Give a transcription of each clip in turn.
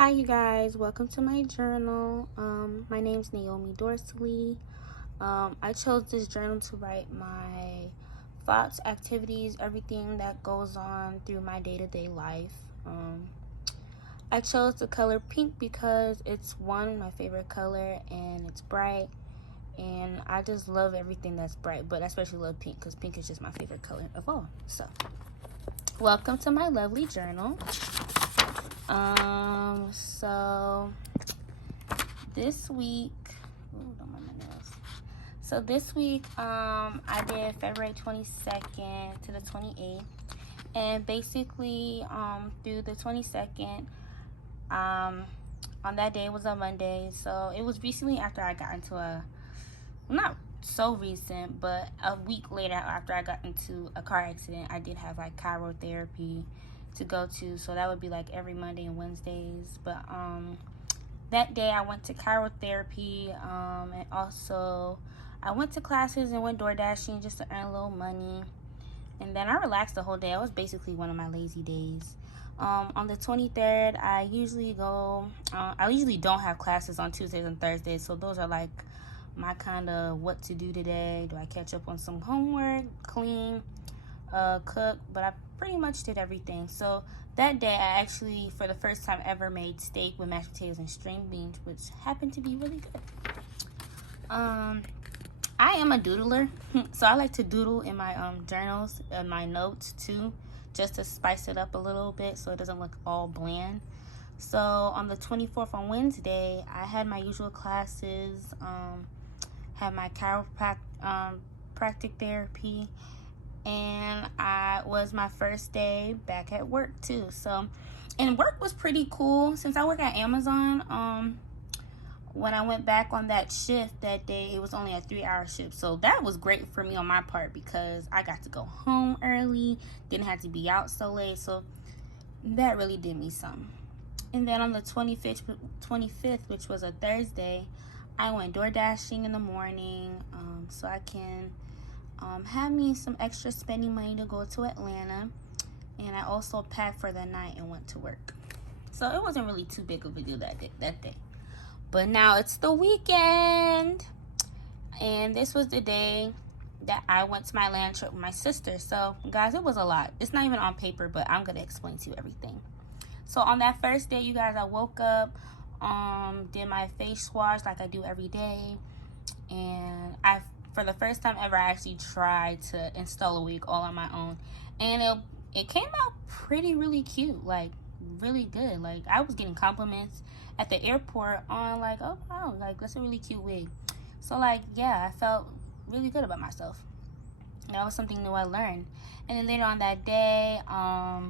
Hi, you guys. Welcome to my journal. My name's Naomi Dorsley. I chose this journal to write my thoughts, activities, everything that goes on through my day-to-day life. I chose the color pink because it's my favorite color, and it's bright, and I just love everything that's bright, but I especially love pink because pink is just my favorite color of all. So, welcome to my lovely journal. So this week, don't mind my nails. So this week, I did February 22nd to the 28th, and basically, through the 22nd, on that day was a Monday, so it was recently after I got into not so recent, but a week later after I got into a car accident, I did have like chirotherapy to go to, so that would be like every Monday and Wednesdays. But that day I went to chirotherapy, and also I went to classes and went door dashing just to earn a little money, and then I relaxed the whole day. It was basically one of my lazy days. On the 23rd, I usually don't have classes on Tuesdays and Thursdays, so those are like my kind of what to do today. Do I catch up on some homework, clean, cook? But I pretty much did everything. So that day I actually, for the first time ever, made steak with mashed potatoes and string beans, which happened to be really good. I am a doodler, so I like to doodle in my journals and my notes too, just to spice it up a little bit so it doesn't look all bland. So on the 24th, on Wednesday, I had my usual classes, had my chiropractic therapy, and I was my first day back at work too. So, and work was pretty cool since I work at Amazon. When I went back on that shift that day, it was only a 3-hour shift, so that was great for me on my part because I got to go home early, didn't have to be out so late, so that really did me some. And then on the 25th, which was a Thursday, I went door dashing in the morning, so I can have me some extra spending money to go to Atlanta. And I also packed for the night and went to work. So it wasn't really too big of a deal that day. But now it's the weekend, and this was the day that I went to my land trip with my sister. So guys, it was a lot. It's not even on paper, but I'm gonna explain to you everything. So on that first day, you guys, I woke up, did my face wash like I do every day, and for the first time ever, I actually tried to install a wig all on my own, and it came out really cute, like really good. Like I was getting compliments at the airport on like, oh wow, like that's a really cute wig. So like, yeah, I felt really good about myself. That was something new I learned. And then later on that day, I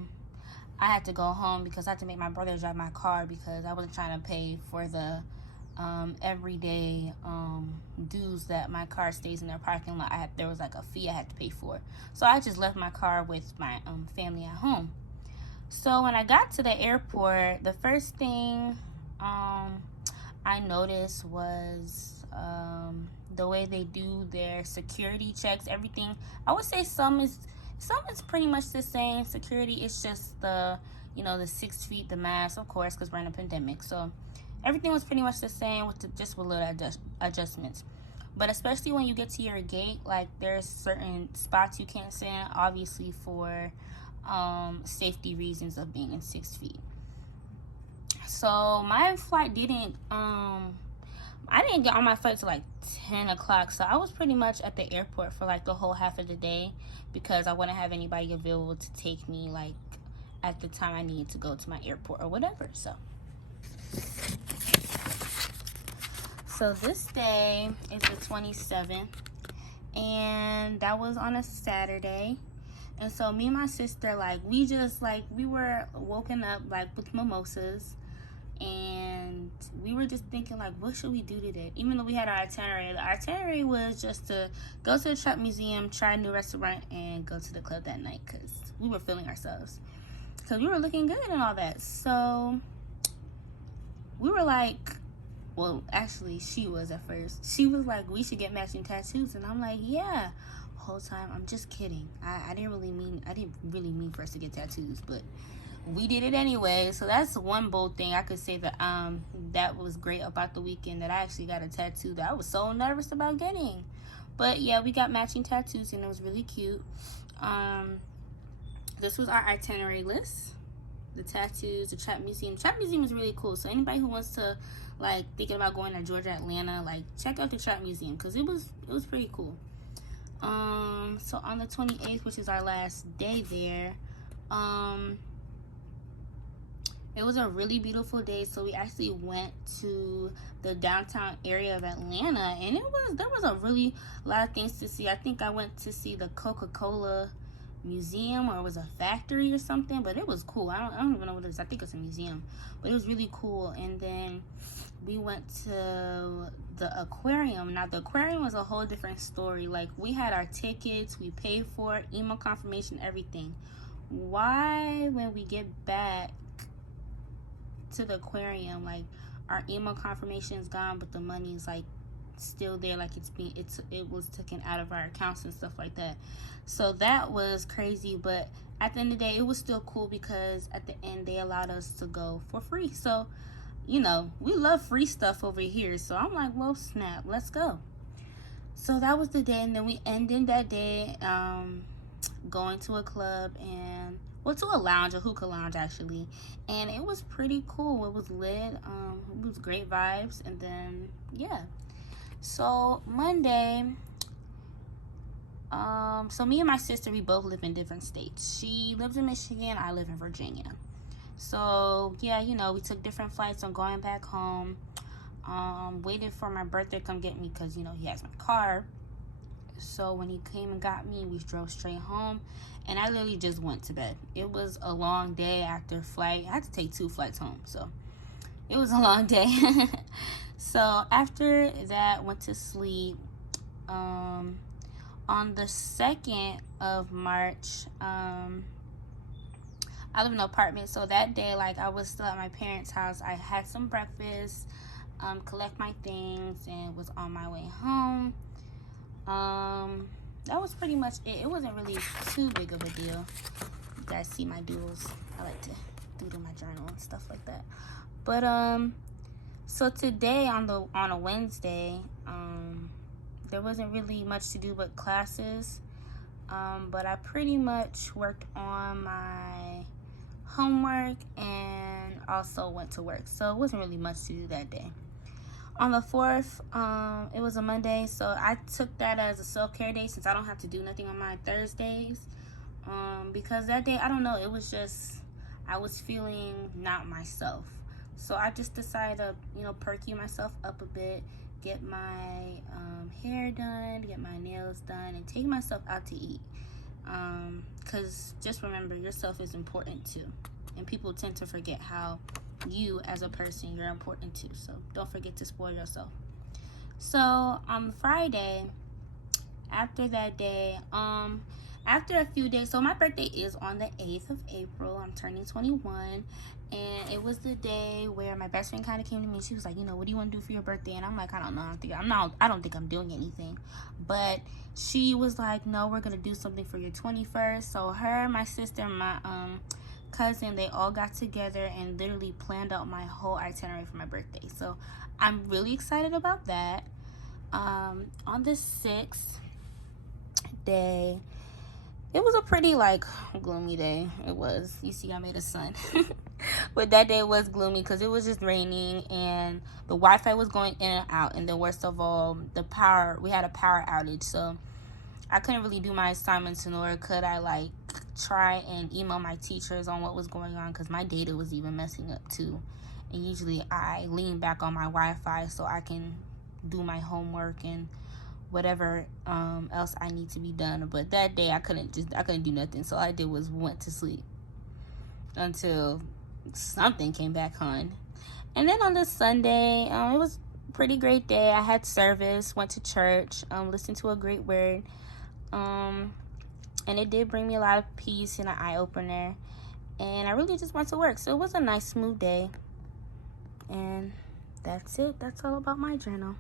had to go home because I had to make my brother drive my car because I wasn't trying to pay for the everyday dues that my car stays in their parking lot. There was like a fee I had to pay for. So I just left my car with my family at home. So when I got to the airport, the first thing I noticed was the way they do their security checks, everything. I would say some is pretty much the same. Security is just the 6 feet, the mask, of course, because we're in a pandemic. So everything was pretty much the same with just with little adjustments. But especially when you get to your gate, like there's certain spots you can't sit in, obviously for safety reasons of being in 6 feet. So my flight I didn't get on my flight till like 10 o'clock. So I was pretty much at the airport for like the whole half of the day because I wouldn't have anybody available to take me like at the time I needed to go to my airport or whatever. So this day is the 27th, and that was on a Saturday. And so me and my sister, like, we were woken up like with mimosas, and we were just thinking like, what should we do today? Even though we had our itinerary, the itinerary was just to go to the truck museum, try a new restaurant, and go to the club that night because we were feeling ourselves, because we were looking good and all that. So we were like, well, actually she was at first, she was like, we should get matching tattoos, and I'm like, yeah. Whole time I'm just kidding. I didn't really mean for us to get tattoos, but we did it anyway. So that's one bold thing I could say that that was great about the weekend, that I actually got a tattoo that I was so nervous about getting. But yeah, we got matching tattoos and it was really cute. This was our itinerary list. The tattoos, the Trap Museum. Trap Museum is really cool. So anybody who wants to, like, thinking about going to Georgia, Atlanta, like, check out the Trap Museum because it was pretty cool. So on the 28th, which is our last day there, it was a really beautiful day. So we actually went to the downtown area of Atlanta, and there was a lot of things to see. I think I went to see the Coca-Cola museum, or it was a factory or something, but it was cool. I don't even know what it is. I think it's a museum, but it was really cool. And then we went to the aquarium. Now the aquarium was a whole different story. Like, we had our tickets, we paid for it, email confirmation, everything. Why, when we get back to the aquarium, like, our email confirmation is gone, but the money is like still there, like it was taken out of our accounts and stuff like that. So that was crazy, but at the end of the day, it was still cool because at the end they allowed us to go for free. So, you know, we love free stuff over here. So I'm like, well, snap, let's go. So that was the day, and then we ended that day going to a club, and to a lounge, a hookah lounge actually, and it was pretty cool. It was lit. It was great vibes. And then yeah, so Monday, so me and my sister, we both live in different states. She lives in Michigan, I live in Virginia. So yeah, you know, we took different flights on going back home. Waited for my birthday to come get me because, you know, he has my car. So when he came and got me, we drove straight home, and I literally just went to bed. It was a long day after flight. I had to take 2 flights home, so it was a long day. So after that, went to sleep. On the 2nd of March, I live in an apartment, so that day, like, I was still at my parents' house. I had some breakfast, collect my things, and was on my way home. That was pretty much it. It wasn't really too big of a deal. You guys see my doodles. I like to doodle my journal and stuff like that. But so today on a Wednesday, there wasn't really much to do but classes. But I pretty much worked on my homework and also went to work. So it wasn't really much to do that day. On the 4th, it was a Monday, so I took that as a self-care day since I don't have to do nothing on my Thursdays. Because that day, I don't know, it was just, I was feeling not myself. So I just decided to, you know, perky myself up a bit, get my hair done, get my nails done, and take myself out to eat. Because just remember, yourself is important too. And people tend to forget how you as a person, you're important too. So don't forget to spoil yourself. So on Friday, after that day, after a few days, so my birthday is on the 8th of April. I'm turning 21, and it was the day where my best friend kind of came to me. She was like, you know, what do you want to do for your birthday? And I'm like, I don't know. I don't think I'm doing anything. But she was like, no, we're gonna do something for your 21st. So her, my sister, my cousin, they all got together and literally planned out my whole itinerary for my birthday. So I'm really excited about that. On the 6th day, it was a pretty, like, gloomy day. It was. You see, I made a sun. But that day was gloomy because it was just raining and the Wi-Fi was going in and out. And then worst of all, we had a power outage. So I couldn't really do my assignments, nor could I, like, try and email my teachers on what was going on because my data was even messing up too. And usually I lean back on my Wi-Fi so I can do my homework and whatever else I need to be done. But that day I couldn't do nothing. So all I did was went to sleep until something came back on. And then on the Sunday, it was a pretty great day. I had service, went to church, listened to a great word. And it did bring me a lot of peace and an eye-opener. And I really just went to work. So it was a nice, smooth day. And that's it. That's all about my journal.